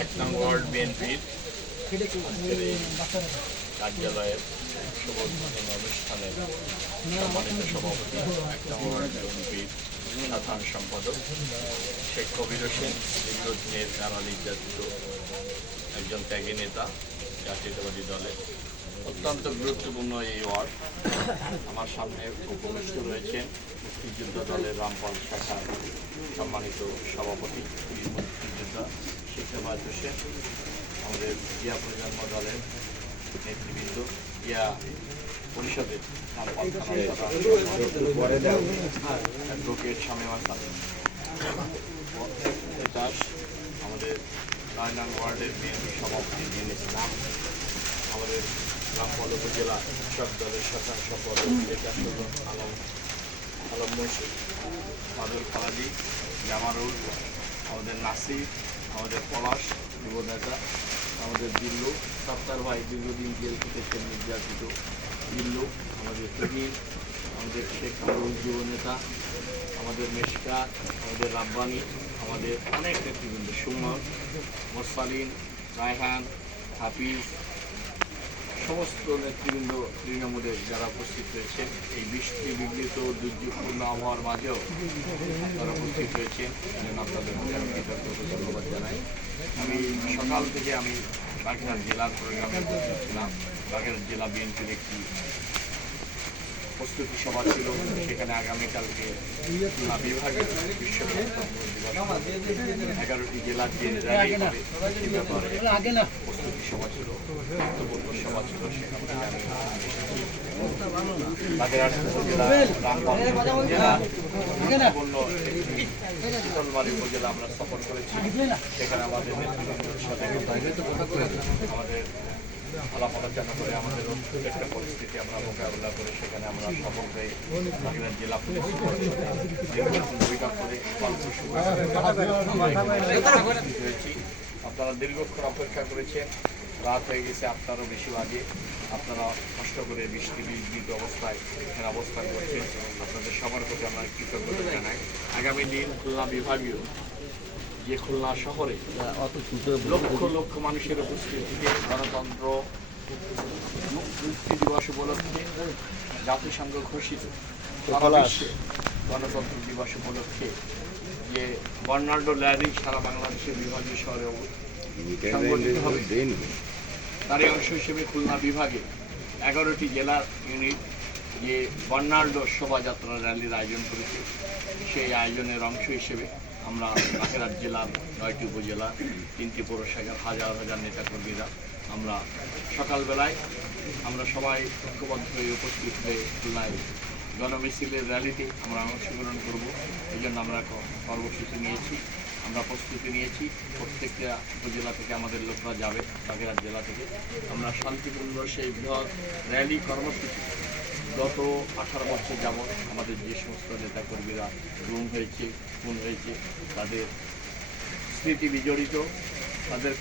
এক নং ওয়ার্ড বিএনপির কার্যালয়ের শুভ উদ্বোধন অনুষ্ঠানের সম্মানিত সভাপতি এক নং ওয়ার্ড বিএনপির সাধারণ সম্পাদক শেখ কবির হোসেন দীর্ঘদিনের দ্বারা নির্যাতিত একজন ত্যাগী নেতা জাতীয়তাবাদী দলের অত্যন্ত গুরুত্বপূর্ণ এই ওয়ার্ড। আমার সামনে উপবিষ্ট রয়েছেন মুক্তিযোদ্ধা দলের রামপাল শাখার সম্মানিত সভাপতি বীর মুক্তিযোদ্ধা শিক্ষাবাজ হোসেন আমাদের জিয়া প্রজন্ম দলের নেতৃবৃন্দ, জিয়া পরিষদের অ্যাডভোকেট দাস, আমাদের নয় নং ওয়ার্ডের বিএনপি সভাপতি দিন ইসলাম আমাদের রামপাল উপজেলা কৃষক দলের সম্পাদক একাশুল আলম আলম মুন্সি জামারুল আমাদের নাসির, আমাদের পলাশ যুব নেতা আমাদের দিল্লু সত্তার ভাই দীর্ঘদিন জেল কেটেছেন নির্যাতিত। দিল্লু আমাদের তহিন আমাদের শেখ কামরুল যুব নেতা আমাদের মেশকাত আমাদের রাব্বানি, আমাদের অনেক নেতৃবৃন্দ, সুমন, মোরসালিন, রায়হান, হাফিজ সমস্ত নেতৃবৃন্দ তৃণমূলের যারা উপস্থিত হয়েছেন এই বৃষ্টি বিঘ্নিত দুর্যোগপূর্ণ আবহাওয়ার মাঝেও তারা উপস্থিত সেজন্য আপনাদের আমি ধন্যবাদ জানাই। আমি সকাল থেকে আমি বাগেরহাট জেলার প্রোগ্রামে উপস্থিত ছিলাম। জেলা বিএনপির একটি প্রস্তুতি সভা ছিল। সেখানে আগামীকালকে খুলনা বিভাগে বিশ্ব এগারোটি জেলার যে প্রস্তুতি সভা ছিল। আমরা করেছি সেখানে আমাদের করে আমাদের একটা পরিস্থিতি আমরা করে সেখানে আমরা জেলা ভূমিকা আপনারা দীর্ঘক্ষণ অপেক্ষা করেছেন রাত হয়ে গেছে আপনারও বেশি আগে আপনারা কষ্ট করে বৃষ্টি বিঘ্নিত অবস্থায় এখানে অবস্থান করছেন আপনাদের সবার প্রতি আমরা কৃতজ্ঞতা জানাই। আগামী দিন খুলনা বিভাগীয় যে খুলনা শহরে লক্ষ লক্ষ মানুষের উপস্থিতিতে গণতন্ত্র মুক্তি দিবস উপলক্ষে জাতিসংঘ ঘোষিত গণতন্ত্র দিবস উপলক্ষে যে বর্ণাঢ্য র্যালি সারা বাংলাদেশের বিভাগীয় শহরে সংগঠিত হবে। তারই অংশ হিসেবে খুলনা বিভাগে এগারোটি জেলার ইউনিট যে বর্ণাঢ্য শোভাযাত্রা র্যালির আয়োজন করেছে, সেই আয়োজনের অংশ হিসেবে আমরা বাগেরহাট জেলার নয়টি উপজেলা, তিনটি পৌরসভার হাজার হাজার নেতাকর্মীরা আমরা সকালবেলায় আমরা সবাই ঐক্যবদ্ধ হয়ে উপস্থিত হয়ে খুলনায় গণমিছিলের র্যালিতে আমরা অংশগ্রহণ করব। এই জন্য আমরা কর্মসূচি নিয়েছি। আমরা প্রস্তুতি নিয়েছি। প্রত্যেকটা উপজেলা থেকে আমাদের লোকরা যাবে, বাগেরহাট জেলা থেকে। আমরা শান্তিপূর্ণ সেই বৃহৎ র্যালি কর্মসূচি। গত আঠারো বছর যাবৎ আমাদের যে সমস্ত নেতাকর্মীরা গুম হয়েছে, খুন হয়েছে, তাদের স্মৃতি বিজড়িত, তাদের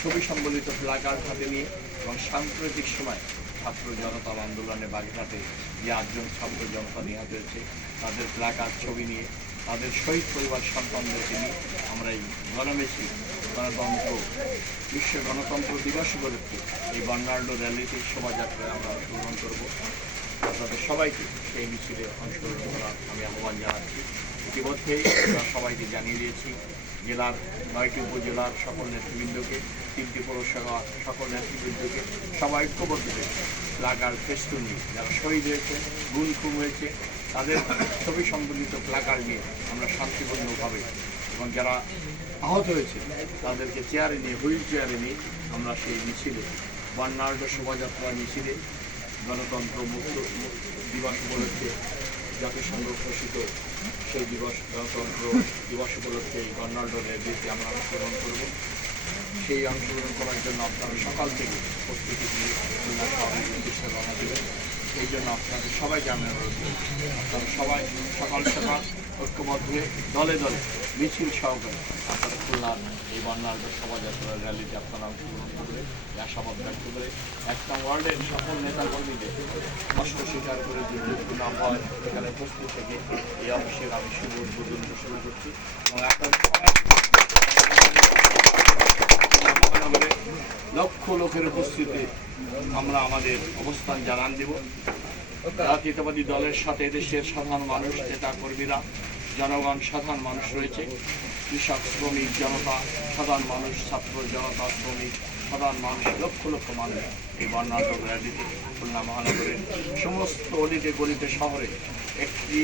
ছবি সম্বলিত প্লাকার্ড হাতে নিয়ে এবং সাম্প্রতিক সময় ছাত্র জনতা আন্দোলনে বাগেরহাটে যে আটজন ছাত্র জনতা নিহত হয়েছে, তাদের প্লাকার্ড ছবি নিয়ে তাদের শহীদ পরিবার সন্তানদেরকে নিয়ে আমরা এই গণমেছি গণতন্ত্র, বিশ্ব গণতন্ত্র দিবস উপলক্ষে এই বর্ণাঢ্য র্যালিতে শোভাযাত্রায় আমরা অংশগ্রহণ করব। আপনাদের সবাইকে সেই মিছিলে অংশগ্রহণ করার আমি আহ্বান জানাচ্ছি। ইতিমধ্যেই আমরা সবাইকে জানিয়ে দিয়েছি, জেলার নয়টি উপজেলার সকল নেতৃবৃন্দকে, তিনটি পৌরসভা সকল নেতৃবৃন্দকে সবাই ঐক্যবদ্ধ হয়ে প্লাকার ফেস্টুন যারা শহীদ হয়েছে গুণ খুম হয়েছে তাদের ছবি সংবলিত প্লাকার নিয়ে আমরা শান্তিপূর্ণভাবে এবং যারা আহত হয়েছে, তাদেরকে চেয়ারে নিয়ে, হুইল চেয়ারে নিয়ে আমরা সেই মিছিলে বর্ণাঢ্য শোভাযাত্রা মিছিলে গণতন্ত্র মুক্ত দিবস উপলক্ষে জাতিসংঘ ঘোষিত সেই দিবস, গণতন্ত্র দিবস উপলক্ষে এই বর্ণাঢ্য র্যালিতে আমরা অংশগ্রহণ করব। সেই অংশগ্রহণ করার জন্য আপনারা সকাল থেকে প্রস্তুতি নিয়ে রওনা দেবেন। এই জন্য আপনাদের সবাইকে আমি অনুরোধ আপনারা সবাই সকাল সকাল ঐক্যবদ্ধ হয়ে দলে দলে মিছিল সহকারে আপনারা খুলনার এই বর্ণাঢ্য শোভাযাত্রা র্যালিতে আপনারা অংশগ্রহণ করবে আশাবাদ ব্যক্ত করে একটা ওয়ার্ল্ডের সকল নেতাকর্মীদের কষ্ট স্বীকার করে যে দুর্যোগপূর্ণ আবহাওয়ায় এখানে উপস্থিত থেকে এই অফিসের আমি শুভ উদ্বোধন শুরু করছি। এবং আপনার সবাই লক্ষ লোকের উপস্থিতিতে আমরা আমাদের অবস্থান জানান দেব। জাতীয়তাবাদী দলের সাথে দেশের সাধারণ মানুষ নেতা কর্মীরা জনগণ, সাধারণ মানুষ রয়েছে। কৃষক, শ্রমিক, জনতা, সাধারণ মানুষ, ছাত্র, জনতা, শ্রমিক, সাধারণ মানুষ, লক্ষ লক্ষ মানুষ এই বর্ণাঢ্য র্যালিতে খুলনা মহানগরের সমস্ত অলিতে গলিতে শহরে একটি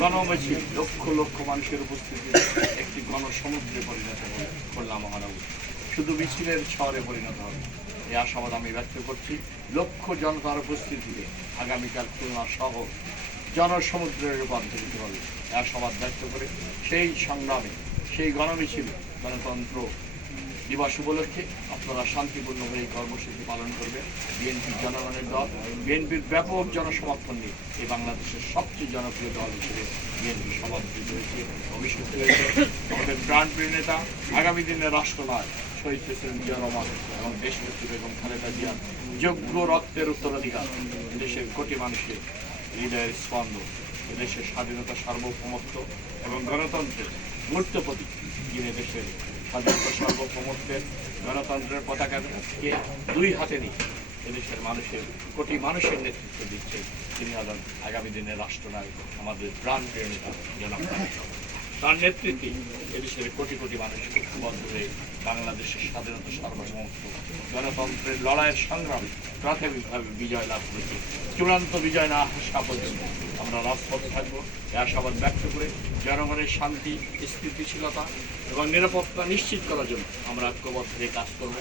গণমিছিল লক্ষ লক্ষ মানুষের উপস্থিতি একটি গণসমুদ্রে পরিণত হবে খুলনা মহানগর শুধু মিছিলের শহরে পরিণত হবে। এই আশাবাদ আমি ব্যক্ত করছি লক্ষ জনতার উপস্থিতিতে আগামীকাল খুলনা শহর জনসমুদ্রের রূপান্তরিত হবে। এই আশাবাদ ব্যক্ত করে সেই সংগ্রামে, সেই গণমিছিল গণতন্ত্র দিবস উপলক্ষে আপনারা শান্তিপূর্ণভাবে এই কর্মসূচি পালন করবেন। বিএনপি জনগণের দল, বিএনপির ব্যাপক জনসমর্থন নিয়ে এই বাংলাদেশের সবচেয়ে জনপ্রিয় দল হিসেবে বিএনপি সমাদৃত হয়েছে ভবিষ্যৎ হয়েছে। আমাদের প্রাণপ্রিয় নেতা, আগামী দিনের রাষ্ট্রনায়ক শহীদ প্রেসিডেন্ট জিয়া রহমান এবং বেগম খালেদা জিয়া যোগ্য রক্তের উত্তরাধিকার। দেশের কোটি মানুষের হৃদয়ের স্পন্দন এদেশের স্বাধীনতা সার্বভৌমত্ব এবং গণতন্ত্রের মূর্ত প্রতীক। যিনি দেশের স্বাধীনতা সার্বভৌমত্বের গণতন্ত্রের পতাকাকে দুই হাতে নিয়ে এদেশের মানুষের, কোটি মানুষের নেতৃত্ব দিচ্ছে তিনি আগামী দিনের রাষ্ট্রনায়ক, আমাদের প্রাণ তারেক রহমান। তার নেতৃত্বে এদেশের কোটি কোটি মানুষ ঐক্যবদ্ধ হয়ে বাংলাদেশের স্বাধীনতা সার্বভৌমত্ব, গণতন্ত্রের লড়াইয়ের সংগ্রামে প্রাথমিকভাবে বিজয় লাভ করেছে। চূড়ান্ত বিজয় না আসা পর্যন্ত আমরা রাজপথে থাকব। এই আশাবাদ ব্যক্ত করে জনগণের শান্তি, স্থিতিশীলতা এবং নিরাপত্তা নিশ্চিত করার জন্য আমরা ঐক্যবদ্ধ হয়ে কাজ করব।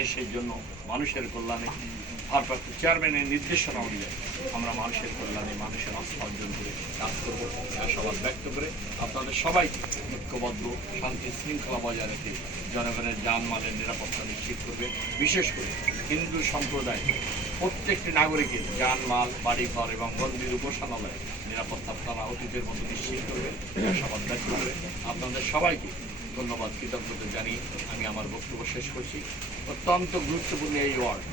দেশের জন্য, মানুষের কল্যাণে ভারপ্রাপ্ত চেয়ারম্যানের নির্দেশনা অনুযায়ী আমরা মানুষের কল্যাণে, মানুষের আস্থা অর্জন করে কাজ করব। আশাবাদ ব্যক্ত করে আপনাদের সবাইকে ঐক্যবদ্ধ, শান্তি শৃঙ্খলা বজায় রেখে জনগণের যানমালের নিরাপত্তা নিশ্চিত করবে। বিশেষ করে হিন্দু সম্প্রদায়, প্রত্যেকটি নাগরিকের যানমাল, বাড়িঘর এবং মন্দির উপাসনালয় নিরাপত্তা আপনারা অতীতের মতো নিশ্চিত করবে। আশাবাদ ব্যক্ত করে আপনাদের সবাইকে ধন্যবাদ, কৃতজ্ঞতা জানিয়ে আমি আমার বক্তব্য শেষ করছি। অত্যন্ত গুরুত্বপূর্ণ এই ওয়ার্ড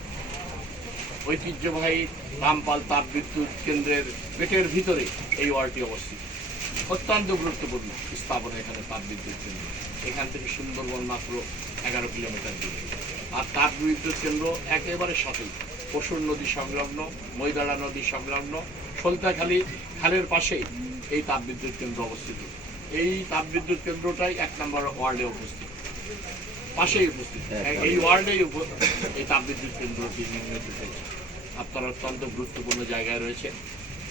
ঐতিহ্যবাহী রামপাল তাপ বিদ্যুৎ কেন্দ্রের পেটের ভিতরে এই ওয়ার্ডটি অবস্থিত। অত্যন্ত গুরুত্বপূর্ণ স্থাপন এখানে তাপ বিদ্যুৎ কেন্দ্র। এখান থেকে সুন্দরবন মাত্র এগারো কিলোমিটার দূরে। আর তাপ বিদ্যুৎ কেন্দ্র একেবারে সাথেই পশুর নদী সংলগ্ন মৈদাড়া নদী সংলগ্ন, সলতাখালী খালের পাশেই এই তাপবিদ্যুৎ কেন্দ্র অবস্থিত। এই তাপবিদ্যুৎ কেন্দ্রটাই এক নম্বর ওয়ার্ডে উপস্থিত পাশেই উপস্থিত। এই ওয়ার্ডেই উপ- এই তাপবিদ্যুৎ কেন্দ্রটি নির্মিত হয়েছে আপনারা অত্যন্ত গুরুত্বপূর্ণ জায়গায় রয়েছে।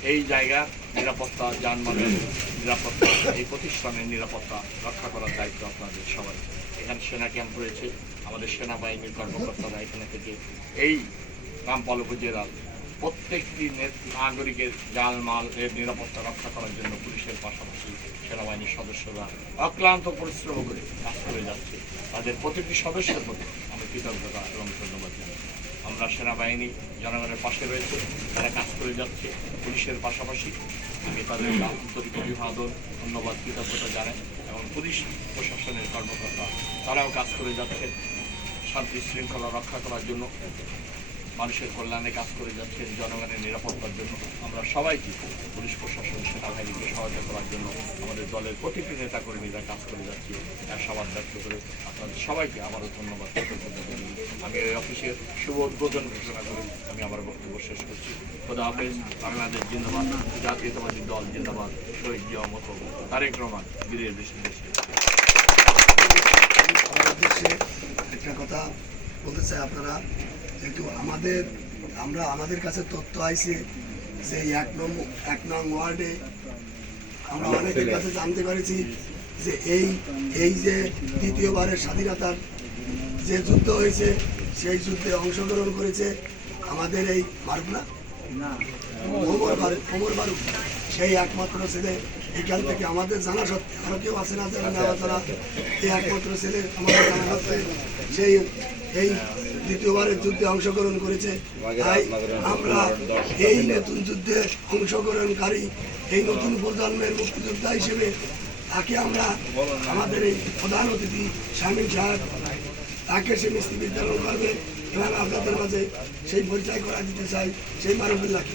এই জায়গার নিরাপত্তা যানবাহনের নিরাপত্তা এই প্রতিষ্ঠানের নিরাপত্তা রক্ষা করার দায়িত্ব আপনাদের সবাই। এখানে সেনা ক্যাম্প রয়েছে। আমাদের সেনাবাহিনীর কর্মকর্তারা এখানে থেকে এই রামপাল উপজেলার প্রত্যেকটি নাগরিকের জালমাল এর নিরাপত্তা রক্ষা করার জন্য পুলিশের পাশাপাশি সেনাবাহিনীর সদস্যরা অক্লান্ত পরিশ্রম করে কাজ করে যাচ্ছে। তাদের প্রতিটি সদস্যের প্রতি আমি কৃতজ্ঞতা এবং ধন্যবাদ জানাই। আমরা সেনাবাহিনী, জনগণের পাশে রয়েছে, তারা কাজ করে যাচ্ছে পুলিশের পাশাপাশি। আমি তাদের আন্তরিক অভিবাদন, ধন্যবাদ, কৃতজ্ঞতা জানাই এবং পুলিশ প্রশাসনের কর্মকর্তা, তারাও কাজ করে যাচ্ছে। শান্তি শৃঙ্খলা রক্ষা করার জন্য মানুষের কল্যাণে কাজ করে যাচ্ছেন জনগণের নিরাপত্তার জন্য। আমরা সবাইকে পুলিশ প্রশাসন, সেনাবাহিনীকে সহায়তা করার জন্য আমাদের দলের প্রতিটি নেতাকর্মীরা কাজ করে যাচ্ছে। আশাবাদ ব্যক্ত করে আপনাদের সবাইকে আবারও ধন্যবাদ আমি এই অফিসের শুভ উদ্বোধন ঘোষণা করে আমি আমার বক্তব্য শেষ করছি। খোদা হাফেজ, বাংলাদেশ জিন্দাবাদ, জাতীয়তাবাদী দল জিন্দাবাদ, শহীদ জিয়া মতো তারেক রহমান, বীরের দেশে দেশে একটা কথা বলতে চাই আপনারা। যেহেতু আমাদের আমরা আমাদের কাছে তথ্য আইছে যে এক নং এক নং ওয়ার্ডে আমরা অনেকের কাছে জানতে পেরেছি যে এই এই যে দ্বিতীয়বারের স্বাধীনতার যে যুদ্ধ হয়েছে সেই যুদ্ধে অংশগ্রহণ করেছে আমাদের এই মারুক না? ওমর ওমর সেই একমাত্র ছেলে এখান থেকে আমাদের জানা সত্ত্বে আরও কেউ আছে না? জানেন না তারা এই একমাত্র ছেলে আমাদের জানা সত্ত্বে সেই এই দ্বিতীয়বারের যুদ্ধে অংশগ্রহণ করেছে। তাই আমরা এই নতুন যুদ্ধে অংশগ্রহণকারী এই নতুন প্রজন্মের মুক্তিযোদ্ধা হিসেবে তাকে আমরা আমাদের এই প্রধান অতিথি স্বামী সাহেব তাকে সে মিষ্টি বিতরণ করবে এবং আপনাদের মাঝে সেই পরিচয় করা দিতে চাই সেই মানবুল্লাহকে